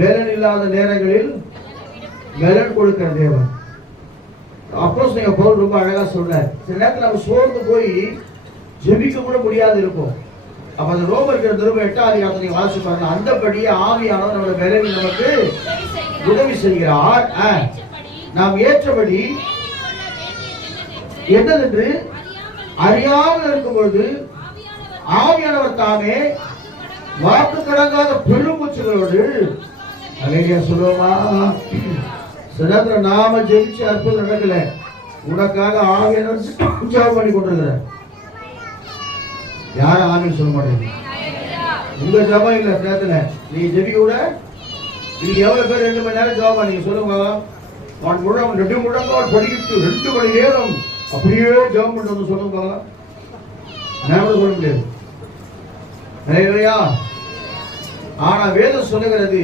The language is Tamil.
பலன் இல்லாத நேரங்களில் பலன் கொடுக்கிற தேவன். அப்போஸ்தலன் பவுல் ரொம்ப அழகா சொல்றார். சில நேரத்தில் நம்ம சோர்ந்து போய் ஜெபிக்க கூட முடியாது இருக்கும். அப்ப அந்த ரோமர் நிருபம் 8ஆம் அதிகாரத்தை நீங்க வாசிச்சு பாருங்க. அந்தபடியே ஆவியானவர் நம்முடைய பலனில் நமக்கு உதவி செய்கிறார். நாம் ஏற்றபடி என்னதென்று அறியாமல் இருக்கும்பொழுது ஆவியானவர் தாமே வாக்கு கடங்காத பெருமூச்சுகளோடு அலையா சொல்லுவோமா. சில நாம ஜெயிச்சு அற்புதம் நடக்கல, உனக்காக ஆவியானவர் ஜெபம் பண்ணி கொண்டிருக்கிற. யாரும் ஆவின்னு சொல்ல மாட்டேங்க. உங்க ஜெபம் இல்ல நேரத்துல நீ ஜெபி கூட. நீங்க எவ்வளவு பேர் 2 மணி நேரம் ஜெபம் பண்ணீங்க சொல்லுங்க. 2 முழங்கால் படிக்கிட்டு 2 மணி நேரம் அப்படியே ஜெபம் பண்ணு சொல்லுங்க. நான் சொல்ல முடியாது. ஆனா வேதம் சொல்லுகிறது